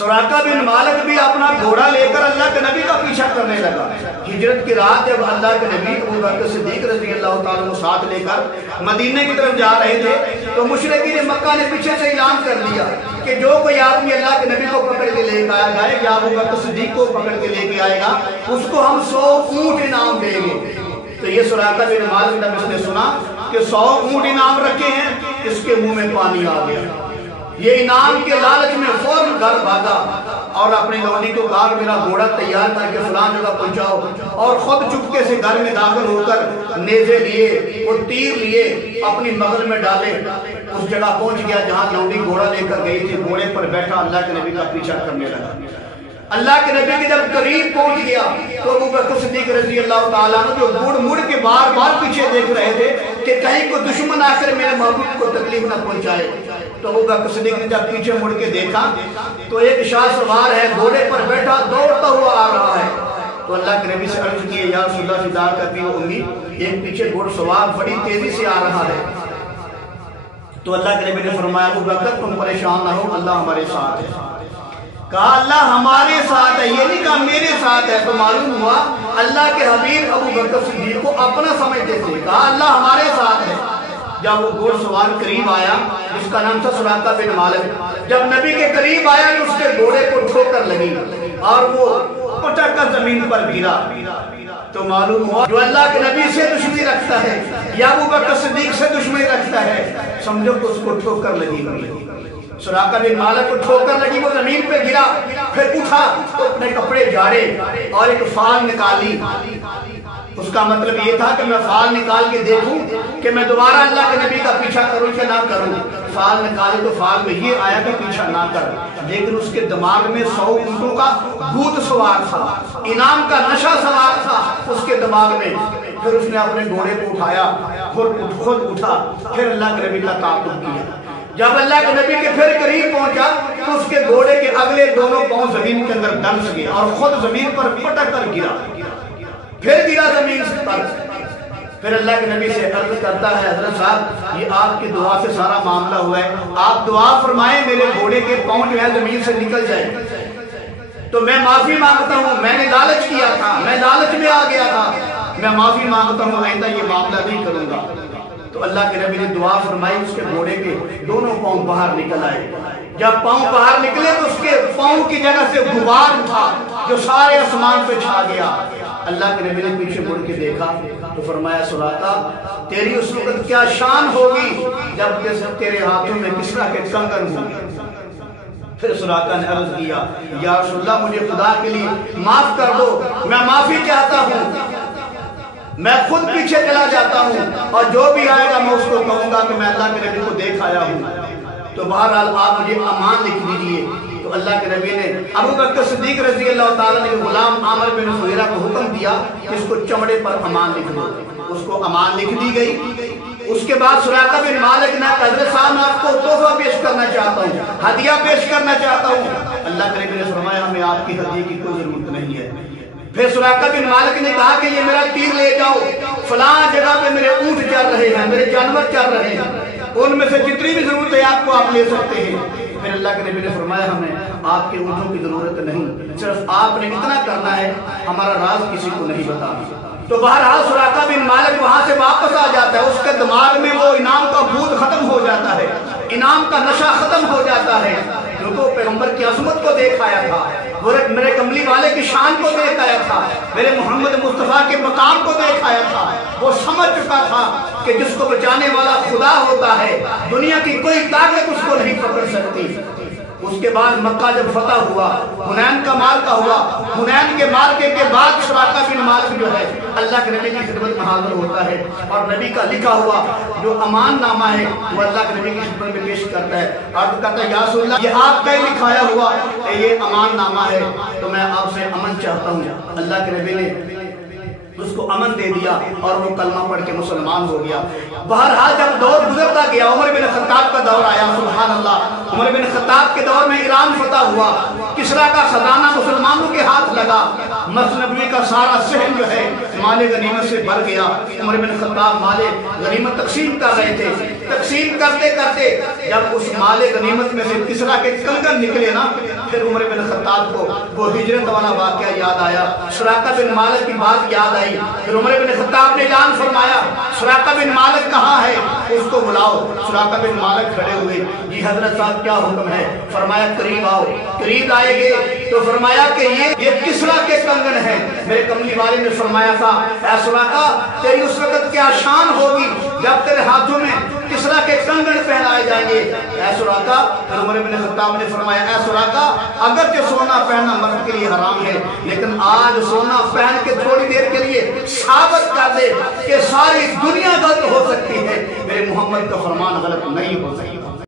सुराका बिन मालिक भी अपना घोड़ा लेकर अल्लाह के नबी का पीछा करने लगा। हिजरत की रात जब अल्लाह के नबी अबू बकर सिद्दीक रज़ी अल्लाह ताला को साथ लेकर मदीने की तरफ जा रहे थे तो मुशरिकीन मक्का ने पीछे से ऐलान कर दिया कि जो कोई आदमी अल्लाह के नबी को पकड़ के लेकर आया जाए या अबू बकर सिद्दीक को पकड़ के लेके आएगा उसको हम 100 ऊंट इनाम देंगे। तो ये सुराका बिन मालिक जब इसने सुना कि 100 ऊंट इनाम रखे हैं, इसके मुंह में पानी आ गया। ये इनाम के लालच में फौरन घर भागा और अपनी लौंडी को कहा मेरा घोड़ा तैयार करके फलां जगह पहुंचाओ, और खुद चुपके से घर में दाखिल होकर नेज़े लिए और तीर लिए अपनी मगल में डाले। उस जगह पहुंच गया जहां लौंडी घोड़ा लेकर गई थी। घोड़े पर बैठा अल्लाह के नबी का पीछा करने लगा। अल्लाह के नबी के जब करीब पहुंच गया तो अबू बकर सिद्दीक रज़ी अल्लाह ताला अन्हु जो मुड़ मुड़ के बार बार पीछे देख रहे थे कि कहीं कोई दुश्मन आकर मेरे महबूब को तकलीफ न पहुंचाए, तो अबू बकर सिद्दीक ने जब पीछे मुड़ के देखा तो एक शाह सवार है, घोड़े पर बैठा दौड़ता हुआ आ रहा है। तो अल्लाह के नबी से अर्ज किए या रसूल अल्लाह फिदा करती हो उम्मी, एक पीछे घोड़सवार बड़ी तेजी से आ रहा है। तो अल्लाह के नबी ने फरमाया अबू बकर तुम परेशान ना हो, अल्लाह हमारे साथ है। कहा अल्लाह हमारे साथ है, ये नहीं कहा मेरे साथ है। तो मालूम हुआ अल्लाह के हबीब अबू बकर सिद्दीक को अपना समझते थे। कहा अल्लाह हमारे साथ है। जब वो घोड़सवार करीब आया जिसका नाम था सुराका बिन मालिक, जब नबी के करीब आया तो उसके घोड़े को ठोकर लगी और वो पटक कर जमीन पर गिरा। तो मालूम हुआ जो अल्लाह के नबी से दुश्मनी रखता है या अबू बकर सिद्दीक से दुश्मनी रखता है, समझो कि उसको ठोकर लगी। सुराका बिन मालिक को ठोकर लगी, वो जमीन पे गिरा, फिर उठा तो अपने कपड़े झाड़े और एक फाल निकाली। उसका मतलब ये था कि मैं फाल निकाल के देखूं कि मैं दोबारा अल्लाह के नबी का पीछा करूं कि ना करूं। फाल निकाले तो फाल में ये आया कि पीछा ना कर, लेकिन उसके दिमाग में 100 ऊंटों का भूत सवार था, इनाम का नशा सवार था उसके दिमाग में। फिर उसने अपने घोड़े को उठाया, खुद उठा, फिर अल्लाह के नबी का ताक़ुब किया। जब अल्लाह के नबी के फिर करीब पहुंचा तो उसके घोड़े के अगले दोनों पांव जमीन के अंदर दंस गए और खुद जमीन पर पटक कर गिरा, फिर गिरा जमीन पर। फिर अल्लाह के नबी से अर्ज करता है हजरत साहब ये आपकी दुआ से सारा मामला हुआ है, आप दुआ फरमाएं मेरे घोड़े के पांव जो है जमीन से निकल जाए। तो मैं माफी मांगता हूँ, मैंने लालच किया था, मैं लालच में आ गया था, मैं माफी मांगता हूँ, आइंदा ये मामला नहीं करूंगा। तो अल्लाह के नबी ने दुआ फरमाई, उसके घोड़े के दोनों पांव बाहर निकल आए। जब पांव बाहर निकले तो उसके पांव की जगह से गुबार उठा जो सारे आसमान पे छा गया। अल्लाह के नबी ने पीछे मुड़ के देखा तो फरमाया सुराका तेरी उस वक्त क्या शान होगी जब तेरे हाथों में किसरा के कंगन होंगे। फिर सुराका ने अर्ज किया या रसूलल्लाह मुझे खुदा के लिए माफ कर दो, मैं माफी चाहता हूँ, मैं खुद पीछे चला जाता हूँ और जो भी आएगा मैं उसको कहूंगा कि मैं अल्लाह के नबी को देख आया हूँ। तो बहरहाल आप मुझे अमान लिख दीजिए। तो अल्लाह के नबी ने अबू बकर सिद्दीक रज़ी अल्लाह ताला ने गुलाम आमिर बिन फुहैरा को हुक्म दिया कि इसको चमड़े पर अमान लिख दो। उसको अमान लिख दी गई। उसके बाद सुराका बिन मालिक ने हज़रत साहब मैं आपको तोहफा पेश करना चाहता हूँ, हदिया पेश करना चाहता हूँ। अल्लाह के नबी ने फरमाया हमें आपकी हदिया की कोई जरूरत नहीं है। फिर सुराका बिन मालिक ने कहा कि ये मेरा तीर ले जाओ, फलां जगह पे मेरे ऊंट चल रहे हैं, मेरे जानवर चल रहे हैं, उनमें से जितनी भी जरूरत है आपको आप ले सकते हैं। फिर अल्लाह के नबी ने फरमाया हमें आपके ऊँटों की जरूरत नहीं, सिर्फ आपने इतना करना है, हमारा राज किसी को नहीं बताना। तो बहरहाल सुराका बिन मालिक वहां से वापस आ जाता है, उसके दिमाग में वो इनाम का भूत खत्म हो जाता है, इनाम का नशा खत्म हो जाता है। क्योंकि पैगंबर की अजमत को देख आया था, मेरे कमली वाले की शान को देख आया था, मेरे मोहम्मद मुस्तफा के मकाम को देख आया था। वो समझ चुका था कि जिसको बचाने वाला खुदा होता है, दुनिया की कोई ताकत उसको नहीं पकड़ सकती। उसके बाद मक्का जब फतह हुआ, हुनैन का मार्का हुआ, हुनैन के मार्के के बाद सुराका बिन मालिक जो है अल्लाह के नबी की खिदमत में हाजिर होता है और नबी का लिखा हुआ जो अमान नामा है वो अल्लाह के नबी की खिदमत में पेश करता है और कहता है या रसूल अल्लाह ये आपका ही लिखाया हुआ ये अमान नामा है, तो मैं आपसे अमन चाहता हूँ। अल्लाह के नबी ने اس کو امن دے دیا اور وہ کلمہ پڑھ کے مسلمان ہو گیا۔ بہرحال جب دور گزرتا گیا، عمر بن خطاب کا دور آیا، سبحان اللہ، عمر بن خطاب کے دور میں ایران فتح ہوا، کسریٰ کا خزانہ مسلمانوں کے ہاتھ لگا، مسجد نبوی کا سارا صحن جو ہے مال غنیمت سے بھر گیا۔ عمر بن خطاب مال غنیمت تقسیم کر رہے تھے، تقسیم کرتے کرتے جب اس مال غنیمت میں سے کسریٰ کے کنگن نکلے نا، پھر عمر بن خطاب کو وہ ہجرت والا واقعہ یاد آیا، سراقہ بن مالک کی بات یاد آئی۔ پھر عمر بن خطاب نے اعلان فرمایا سراقہ بن مالک کہاں ہے، اس کو بلاؤ۔ سراقہ بن مالک کھڑے ہوئے، جی حضرت صاحب کیا حکم ہے؟ فرمایا قریب آؤ۔ قریب آئے گے تو فرمایا کہ یہ کسریٰ کے کنگن ہیں۔ میرے کملی والے نے فرمایا تھا اے سراقہ تیری اس وقت کیا شان ہوگی جب تیرے ہاتھوں میں کسریٰ کے کنگن پہنائے جائیں گے اے سراقہ۔ عمر بن خطاب نے فرمایا اے سراقہ اگرچہ سونا پہننا مرد کے لیے حرام ہے، لیکن آج سونا پہن کے تھوڑی دیر کے لیے ثابت کر دے کہ ساری دنیا غلط ہو سکتی ہے، میرے محمد کا فرمان غلط نہیں ہو سکتا۔